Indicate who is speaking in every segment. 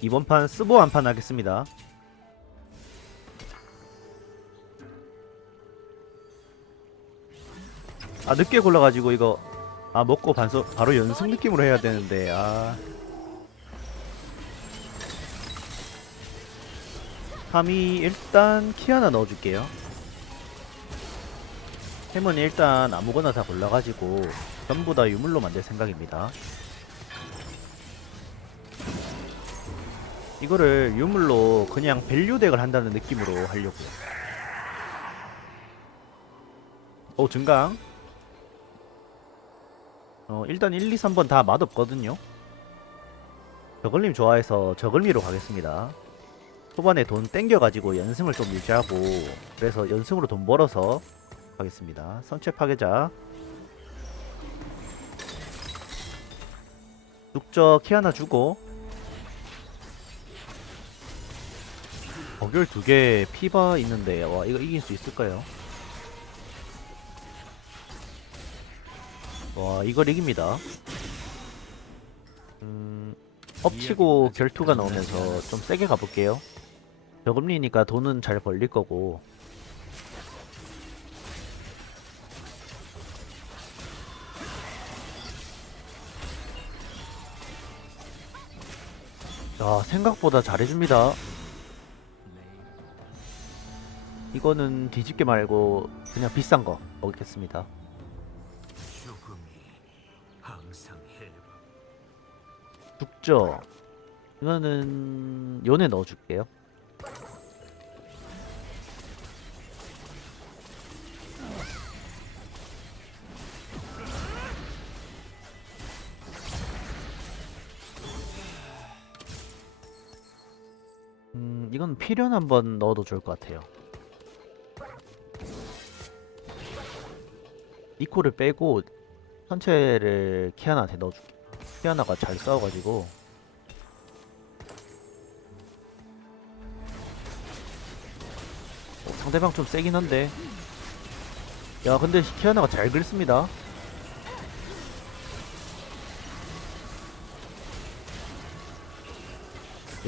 Speaker 1: 이번 판 스보 한판 하겠습니다. 아 늦게 골라가지고 이거 아 먹고 반소 바로 연승 느낌으로 해야 되는데 아 3위 일단 키 하나 넣어줄게요 햄은 일단 아무거나 다 골라가지고 전부 다 유물로 만들 생각입니다. 이거를 유물로 그냥 밸류 덱을 한다는 느낌으로 하려고요 오 증강? 어 일단 1, 2, 3번 다 맛없거든요. 저글님 좋아해서 저글미로 가겠습니다. 초반에 돈 땡겨가지고 연승을 좀 유지하고 그래서 연승으로 돈 벌어서 가겠습니다. 선체 파괴자. 육저 키 하나 주고. 버결 두 개 피바 있는데 와 이거 이길 수 있을까요? 와 이걸 이깁니다. 음 엎치고 결투가 나오면서 좀 세게 가볼게요. 저금리니까 돈은 잘 벌릴 거고 야 생각보다 잘해줍니다. 이거는 뒤집게 말고 그냥 비싼 거 먹겠습니다. 죽죠. 이거는 연에 넣어줄게요 이건 필연 한번 넣어도 좋을 것 같아요. 니코를 빼고 선체를 키아나한테 넣어줄게. 키아나가 잘 싸워가지고. 어, 상대방 좀 세긴 한데. 야 근데 키아나가 잘 긁습니다.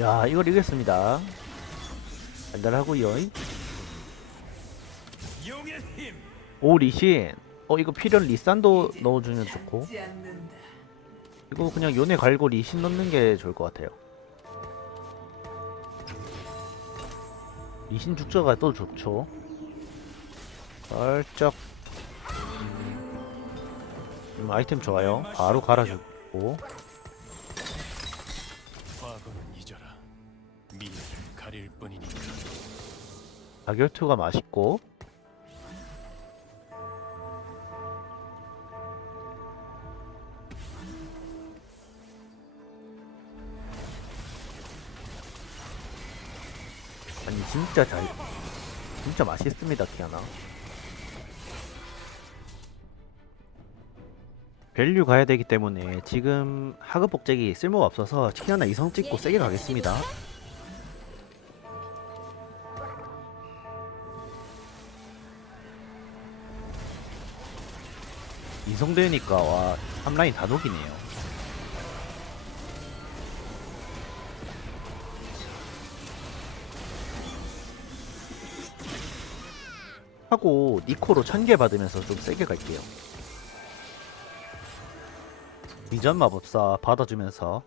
Speaker 1: 야 이걸 이겼습니다
Speaker 2: 힘.
Speaker 1: 오 리신. 어 이거 필연 리산도 넣어주면 좋고. 이거 그냥 요네 갈고 리신 넣는 게 좋을 것 같아요. 리신 죽자가 또 좋죠. 살짝. 음, 아이템 좋아요. 바로 갈아주고 가결투가 맛있고. 아니 진짜 잘 진짜 맛있습니다 키아나. 밸류 가야 되기 때문에 지금 하급 복제기 쓸모가 없어서 키아나 이성 찍고 세게 가겠습니다 이성되니까 와 3라인 다 녹이네요. 하고 니코로 1000개 받으면서 좀 세게 갈게요. 비전 마법사 받아주면서.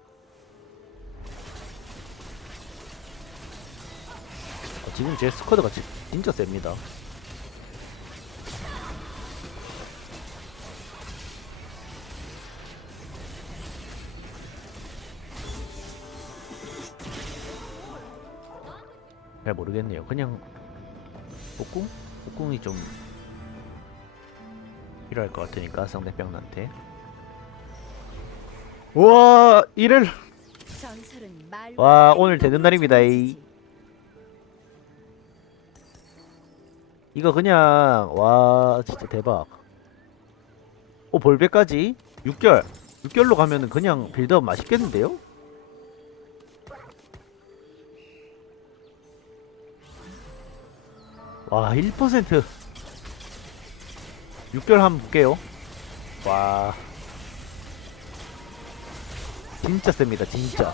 Speaker 1: 어, 지금 제 스쿼드가 지- 진짜 셉니다 잘 모르겠네요. 그냥 복궁? 복궁이 좀 필요할 것 같으니까 상대병한테. 우와 이를 와 오늘 되는 날입니다. 이. 이거 그냥 와 진짜 대박. 오 볼배까지 6개월 6개월로 가면은 그냥 빌드업 맛있겠는데요? 와 1% 6개월 한번 볼게요 와. 진짜 셉니다, 진짜.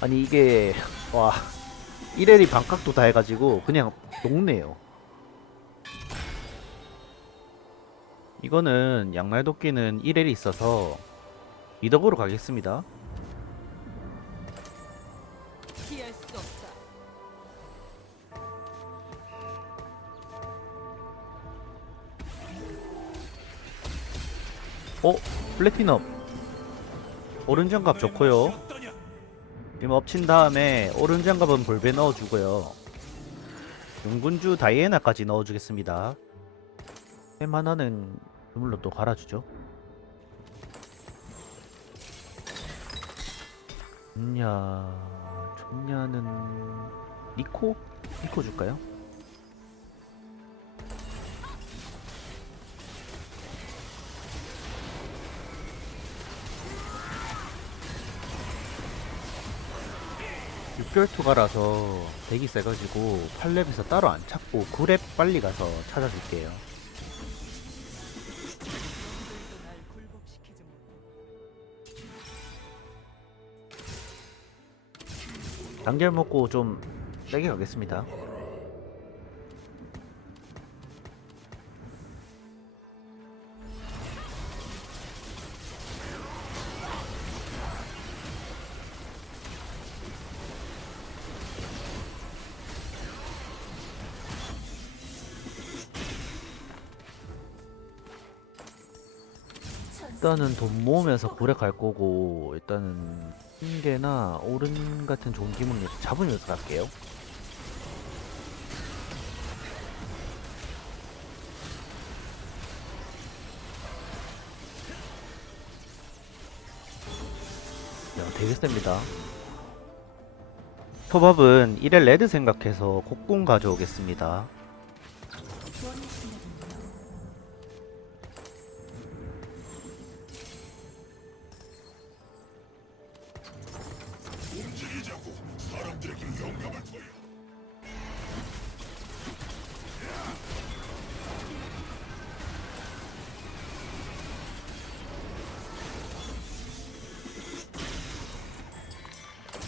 Speaker 1: 아니, 이게, 와. 1L이 반각도 다 해가지고, 그냥 녹네요. 이거는 양말 도끼는 1L이 있어서, 미덕으로 가겠습니다. 어? 플래티넘. 오른장갑 좋고요? 지금 엎친 다음에 오른장갑은 볼베 넣어주고요. 용군주 다이애나까지 넣어주겠습니다. 템 하나는 주물로 또 갈아주죠. 좋냐, 좋냐는 니코? 니코 줄까요? 육개월 투가라서 대기 세가지고 8렙에서 따로 안 찾고 9렙 빨리 가서 찾아줄게요. 단결 먹고 좀 세게 가겠습니다. 일단은 돈 모으면서 고래 갈 거고 일단은 흰개나 오른 같은 좋은 기분 잡으면서 갈게요. 야, 되게 셉니다. 초밥은 1회 레드 생각해서 곡궁 가져오겠습니다.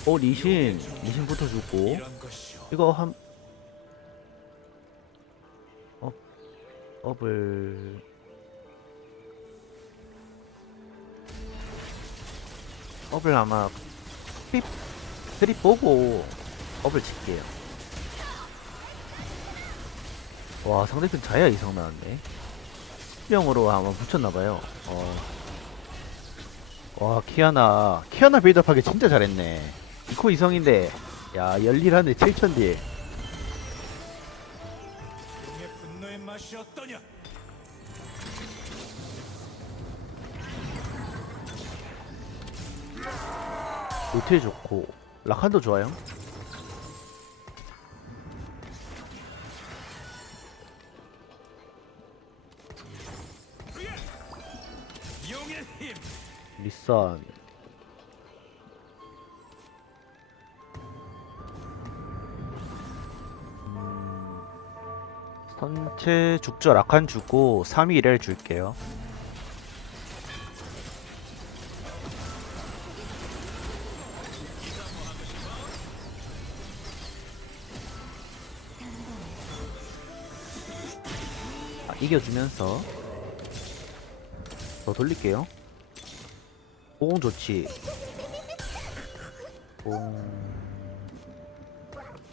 Speaker 1: 오 리신. 리신부터
Speaker 2: 것이오.
Speaker 1: 이거 한 업, 업을. 업을 아마 트립 트립 보고 업을 칠게요. 와 상대편 자야 이상 나왔네. 명으로 아마 붙였나봐요. 어. 와 키아나. 키아나 빌드업하기 진짜 잘했네 이코 이성인데 야 열일하네 7천딜
Speaker 2: 용의 분노의 맛이 어떠냐?
Speaker 1: 좋고 라칸도 좋아요. 리산 선체 죽죠 라칸 주고 3위 1을 줄게요 아, 이겨주면서 더 돌릴게요 공 좋지. 공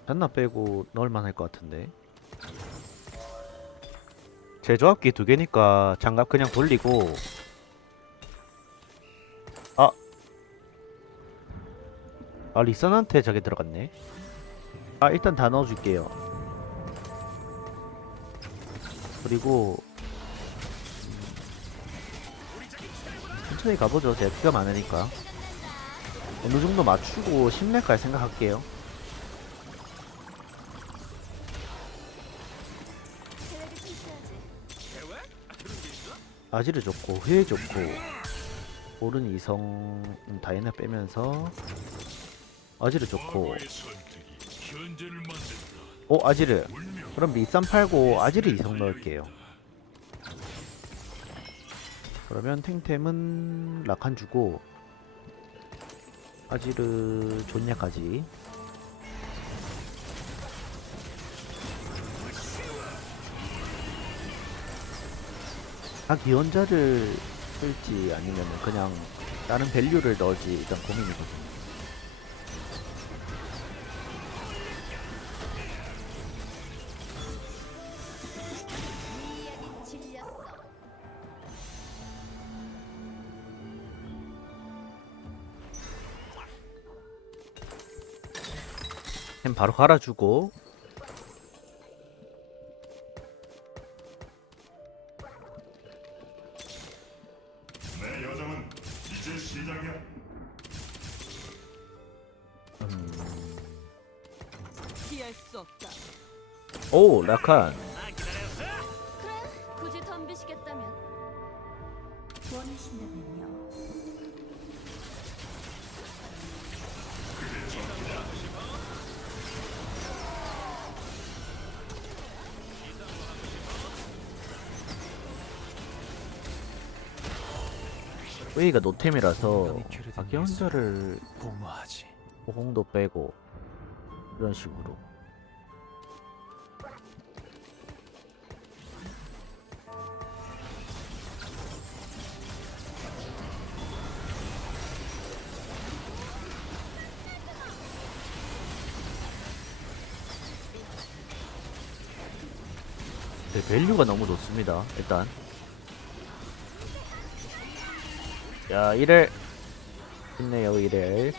Speaker 1: 잔나 빼고 넣을만 할 것 같은데. 제조합기 두 개니까 장갑 그냥 돌리고. 아. 아 리선한테 저게 들어갔네. 아 일단 다 넣어줄게요. 그리고 천천히 가보죠. 제가 피가 많으니까. 어느 정도 맞추고 10렙 갈 생각할게요. 아지르 좋고, 후회 좋고, 오른 이성 음, 다이나 빼면서 아지르 좋고. 오 아지르 그럼 리산 팔고 아지를 이성 넣을게요. 그러면 탱템은 라칸 주고 아지르 존냐까지 아 기원자를 쓸지 아니면 그냥 다른 밸류를 넣을지 일단 고민이거든요. 바로 갈아주고 오 라칸
Speaker 3: 그래, 굳이 덤비시겠다면 원하신다면요.
Speaker 1: 웨이가 노템이라서 박연자를
Speaker 2: 공허하지.
Speaker 1: 호공도 빼고 이런 식으로 네, 밸류가 너무 좋습니다 일단 야 1회 있네요 1회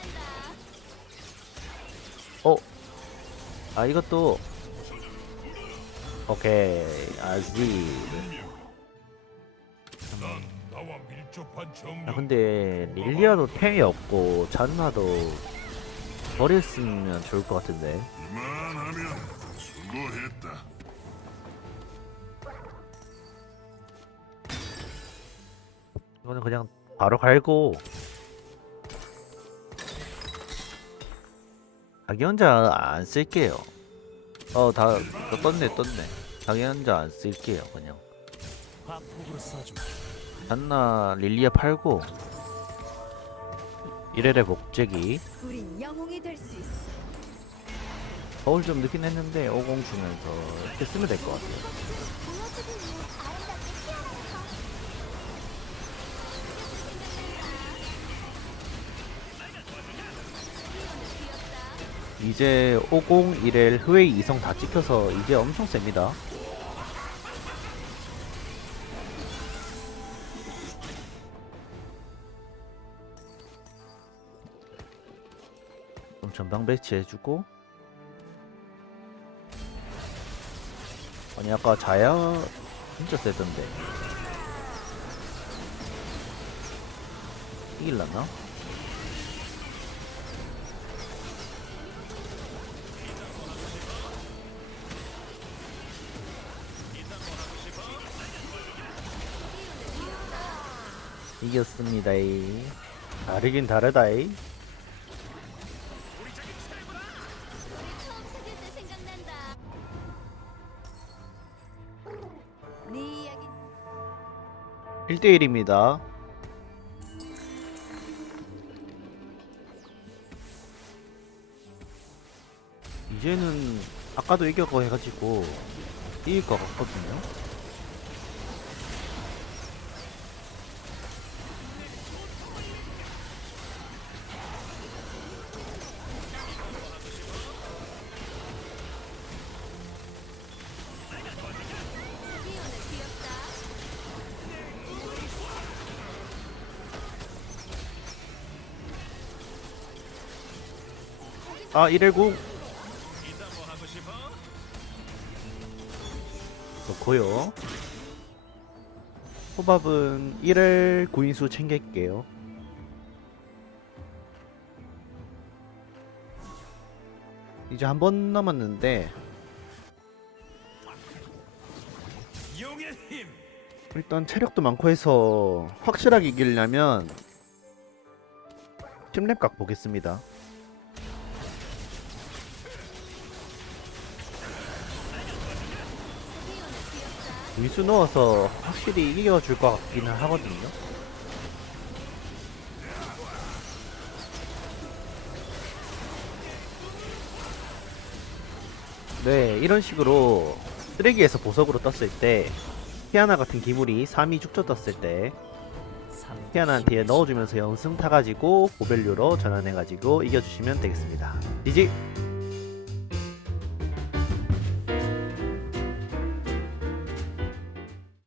Speaker 1: 어? 아 이것도 오케이 아지. 아 근데 릴리아도 템이 없고 잔나도 버렸으면 좋을 것 같은데
Speaker 2: 이만하면 수고했다.
Speaker 1: 이거는 그냥 바로 갈고. 자기혼자 안 쓸게요. 어다 떴네 떴네. 자기혼자 안 쓸게요 그냥. 잔나 릴리아 팔고. 이래래 목재기. 거울 좀 늦긴 했는데 50 주면서 이렇게 쓰면 될 것 같아요 이제 50, 1L, 흐웨이 2성 다 찍혀서 이제 엄청 셉니다. 그럼 전방 배치해주고. 아니 아까 자야 진짜 세던데. 이길라나? 이겼습니다 이. 다르긴 다르다이.
Speaker 3: 네 이야기
Speaker 1: 1대1입니다. 이제는 아까도 이겼고 해가지고 이길 것 같거든요 아 119 좋고요. 호밥은 1일 구인수 챙길게요. 이제 한 번 남았는데. 일단 체력도 많고 해서 확실하게 이기려면 팀랩각 보겠습니다 위수 넣어서 확실히 이겨줄 것 같기는 하거든요. 네, 이런 식으로 쓰레기에서 보석으로 떴을 때 피아나 같은 기물이 3이 죽져 떴을 때 피아나 뒤에 넣어주면서 연승 타가지고 고밸류로 전환해가지고 이겨주시면 되겠습니다. 지지!